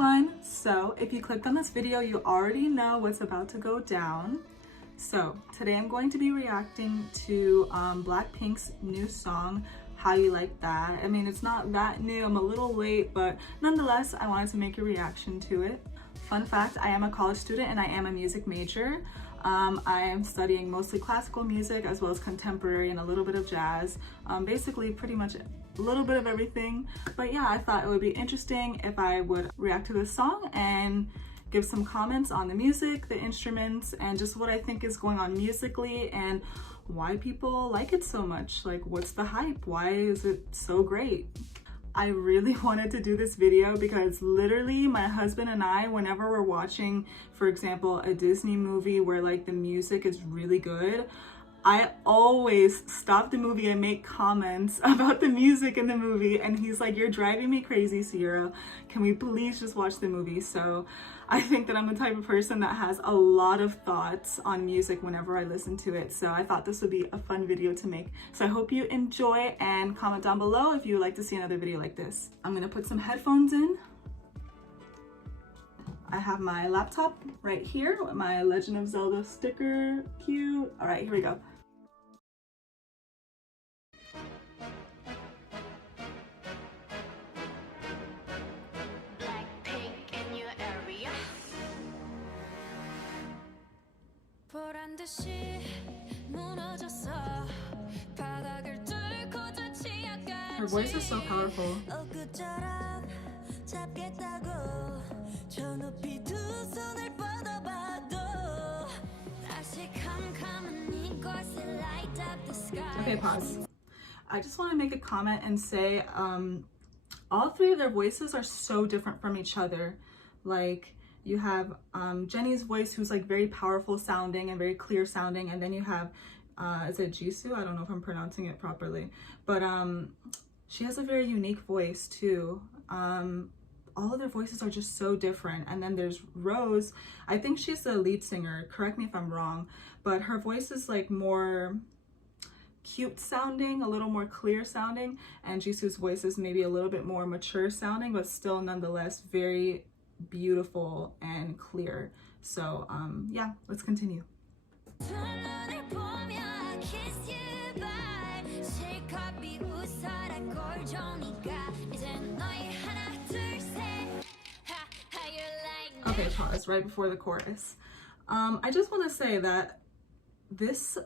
everyone. So if you clicked on this video, you already know what's about to go down. So today I'm going to be reacting to Blackpink's new song, How You Like That. I mean, it's not that new, I'm a little late, but nonetheless, I wanted to make a reaction to it. Fun fact, I am a college student and I am a music major. I am studying mostly classical music as well as contemporary and a little bit of jazz. Basically pretty much a little bit of everything. But yeah, I thought it would be interesting if I would react to this song and give some comments on the music, the instruments, and just what I think is going on musically and why people like it so much. Like, what's the hype? Why is it so great? I really wanted to do this video because literally my husband and I, whenever we're watching, for example, a Disney movie where like the music is really good, I always stop the movie and make comments about the music in the movie, and he's like, "You're driving me crazy, Sierra. Can we please just watch the movie?" So I think that I'm the type of person that has a lot of thoughts on music whenever I listen to it. So I thought this would be a fun video to make. So I hope you enjoy, and comment down below if you would like to see another video like this. I'm gonna put some headphones in. I have my laptop right here with my Legend of Zelda sticker. Cute. All right, here we go. Her voice is so powerful. Okay, pause. I just want to make a comment and say all three of their voices are so different from each other. Like, you have Jennie's voice, who's like very powerful sounding and very clear sounding, and then you have is it Jisoo? I don't know if I'm pronouncing it properly, but she has a very unique voice too. All of their voices are just so different. And then there's Rose. I think she's the lead singer, correct me if I'm wrong, but her voice is like more cute sounding, a little more clear sounding, and Jisoo's voice is maybe a little bit more mature sounding, but still nonetheless very beautiful and clear. So yeah, let's continue. Okay, pause right before the chorus. I just want to say that this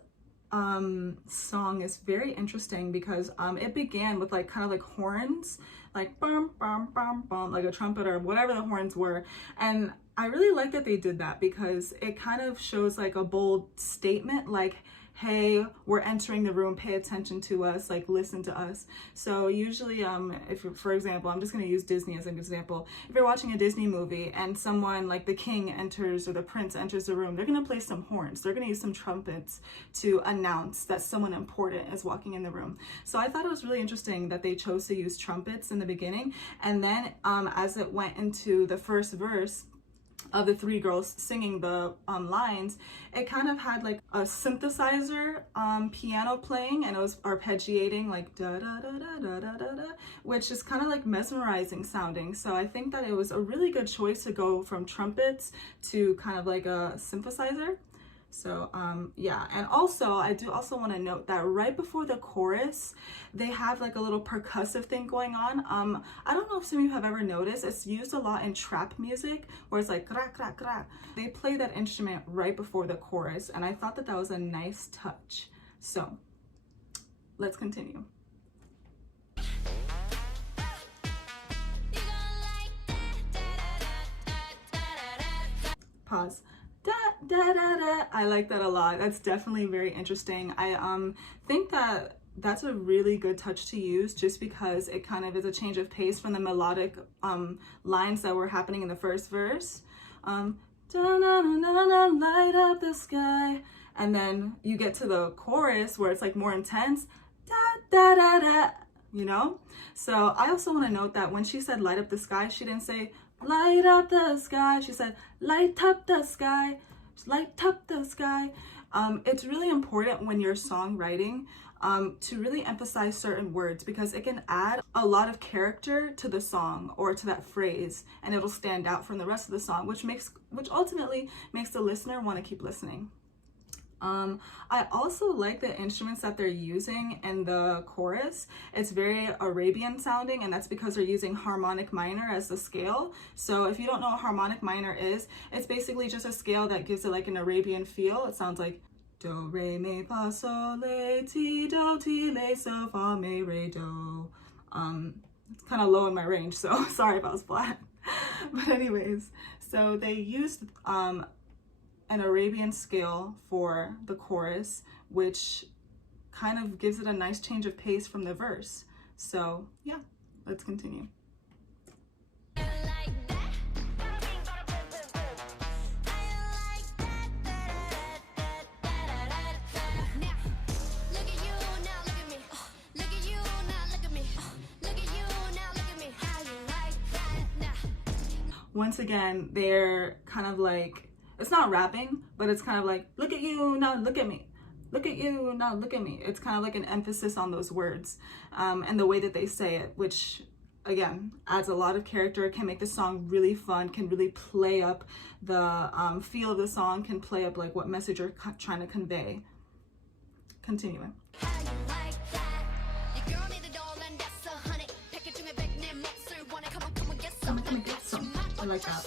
song is very interesting because it began with like kind of like horns, like bum bum bum bum, like a trumpet or whatever the horns were, and I really like that they did that because it kind of shows like a bold statement, like, hey, we're entering the room, pay attention to us, like listen to us. So usually if for example, I'm just going to use Disney as an example. If you're watching a Disney movie and someone like the king enters or the prince enters the room, they're going to play some horns, they're going to use some trumpets to announce that someone important is walking in the room. So I thought it was really interesting that they chose to use trumpets in the beginning, and then as it went into the first verse of the three girls singing the lines, it kind of had like a synthesizer piano playing, and it was arpeggiating like da da da da da da da da, which is kind of like mesmerizing sounding. So I think that it was a really good choice to go from trumpets to kind of like a synthesizer. So yeah, and also I do also want to note that right before the chorus they have like a little percussive thing going on. I don't know if some of you have ever noticed, it's used a lot in trap music where it's like crack crack crack. They play that instrument right before the chorus, and I thought that that was a nice touch. So let's continue. Pause. Da, da, da, da. I like that a lot. That's definitely very interesting. I think that that's a really good touch to use just because it kind of is a change of pace from the melodic lines that were happening in the first verse. Da, na, na, na, na, light up the sky. And then you get to the chorus where it's like more intense. Da, da, da, da. You know? So I also want to note that when she said light up the sky, she didn't say light up the sky. She said light up the sky. light up the sky. It's really important when you're songwriting to really emphasize certain words, because it can add a lot of character to the song or to that phrase, and it'll stand out from the rest of the song, which ultimately makes the listener want to keep listening. I also like the instruments that they're using in the chorus. It's very Arabian sounding, and that's because they're using harmonic minor as the scale. So if you don't know what harmonic minor is, it's basically just a scale that gives it like an Arabian feel. It sounds like do, re, mi, fa, sol, la, ti, do, ti, la, so, fa, mi, re, do. It's kind of low in my range, so sorry if I was flat. But anyways, so they used an Arabian scale for the chorus, which kind of gives it a nice change of pace from the verse. So yeah, let's continue. Once again, they're kind of like, it's not rapping, but it's kind of like, look at you, now look at me. Look at you, now look at me. It's kind of like an emphasis on those words and the way that they say it, which again, adds a lot of character, can make the song really fun, can really play up the feel of the song, can play up like what message you're trying to convey. Continuing. I like that.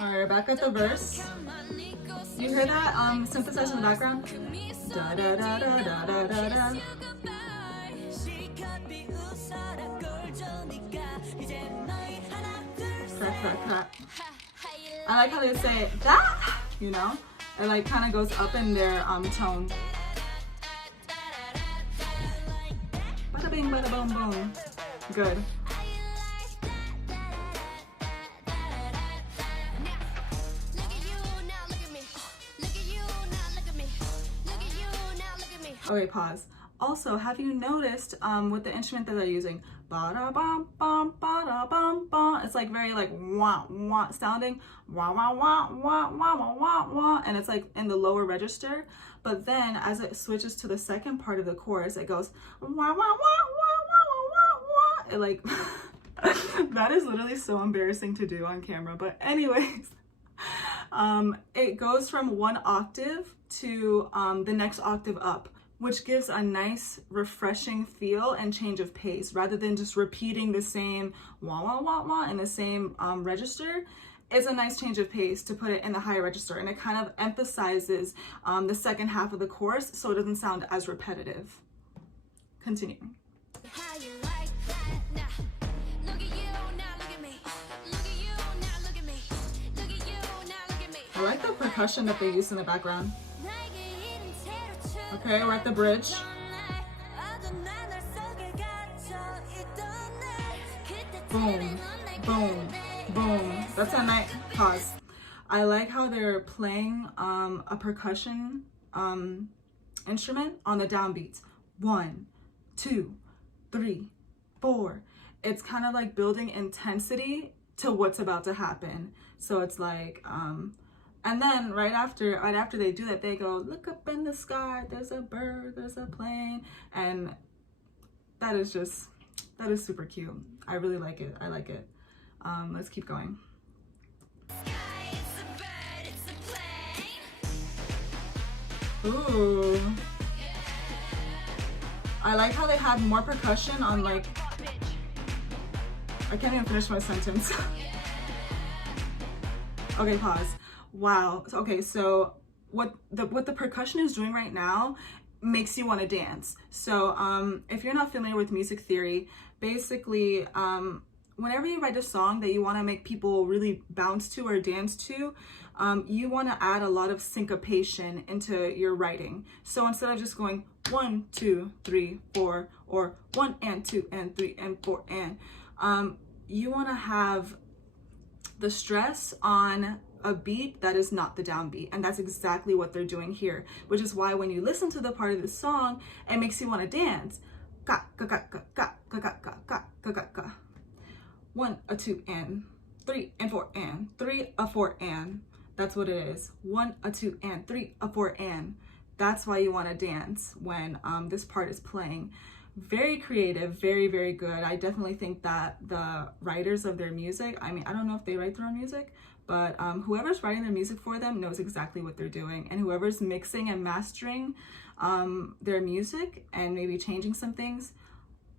Alright, back at the verse. You hear that synthesizer in the background? Da da da da da da da da. Crack, crack, crack. I like how they say that, you know? It like kind of goes up in their tone. Bada bing, bada boom, boom. Good. Okay, pause. Also, have you noticed with the instrument that they're using? Ba-da bum bum ba-da bum bum. It's like very like wah wah sounding, wah wah wah wah wah wah wah wah, and it's like in the lower register. But then as it switches to the second part of the chorus, it goes wah wah wah wah wah wah wah. It like that is literally so embarrassing to do on camera. But anyways, it goes from one octave to the next octave up, which gives a nice refreshing feel and change of pace rather than just repeating the same wah wah wah wah in the same register. It's a nice change of pace to put it in the higher register, and it kind of emphasizes the second half of the chorus so it doesn't sound as repetitive. Continuing. I like the percussion that they use in the background. Okay, we're at the bridge. Boom, boom, boom. That's a nice pause. I like how they're playing a percussion instrument on the downbeats. 1, 2, 3, 4. It's kind of like building intensity to what's about to happen. So it's like, and then right after they do that, they go, look up in the sky, there's a bird, there's a plane. And that is super cute. I really like it. I like it. Let's keep going. Ooh. I like how they had more percussion on like, I can't even finish my sentence. Okay, pause. Wow. Okay, so what the percussion is doing right now makes you want to dance. So if you're not familiar with music theory, basically whenever you write a song that you want to make people really bounce to or dance to, you want to add a lot of syncopation into your writing. So instead of just going 1, 2, 3, 4, or 1 and 2 and 3 and 4 and you want to have the stress on a beat that is not the downbeat, and that's exactly what they're doing here, which is why when you listen to the part of the song, it makes you want to dance. ka ka ka ka ka ka ka ka ka ka ka ka. 1, a 2, and 3 and 4 and 3, a 4 and. That's what it is. 1, a 2, and 3, a 4 and. That's why you want to dance when this part is playing. Very creative, very, very good. I definitely think that the writers of their music, I mean, I don't know if they write their own music, but whoever's writing their music for them knows exactly what they're doing. And whoever's mixing and mastering their music and maybe changing some things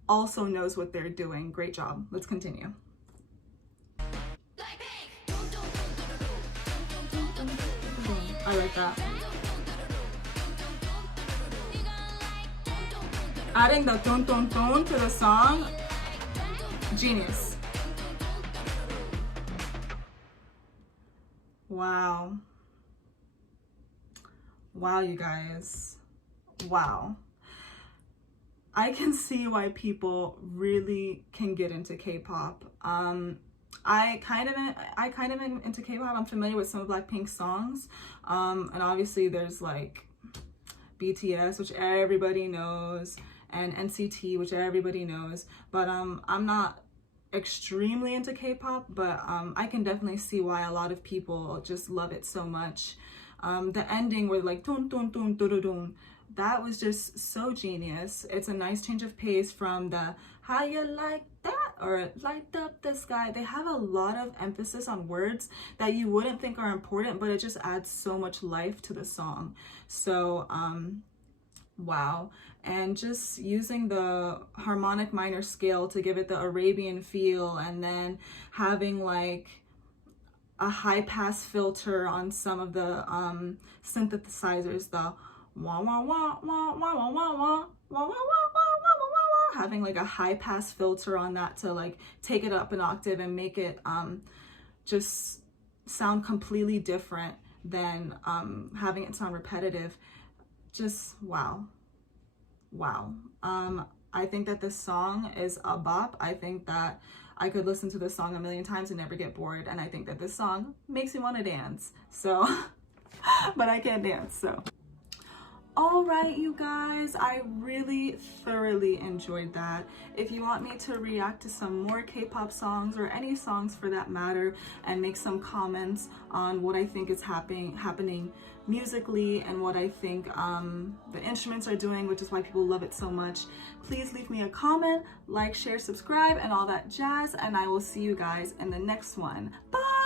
also knows what they're doing. Great job. Let's continue. I like that. Adding the dun dun dun to the song, genius. Wow. Wow, you guys. Wow. I can see why people really can get into K-pop. I kind of am into K-pop. I'm familiar with some of Blackpink's songs. And obviously there's like BTS, which everybody knows, and NCT, which everybody knows. But I'm not extremely into K-pop, but I can definitely see why a lot of people just love it so much. The ending where like dun dun dun dun dun dun, that was just so genius. It's a nice change of pace from the how you like that or light up the sky. They have a lot of emphasis on words that you wouldn't think are important, but it just adds so much life to the song. So wow. And just using the harmonic minor scale to give it the Arabian feel, and then having like a high pass filter on some of the synthesizers, the wah wah wah wah wah wah wah wah wah wah wah wah, having like a high pass filter on that to like take it up an octave and make it just sound completely different than having it sound repetitive. Just wow. I think that this song is a bop. I think that I could listen to this song a million times and never get bored, and I think that this song makes me want to dance. So but I can't dance, so all right, you guys, I really thoroughly enjoyed that. If you want me to react to some more K-pop songs or any songs for that matter and make some comments on what I think is happening musically and what I think the instruments are doing, which is why people love it so much, please leave me a comment, like, share, subscribe, and all that jazz, and I will see you guys in the next one. Bye!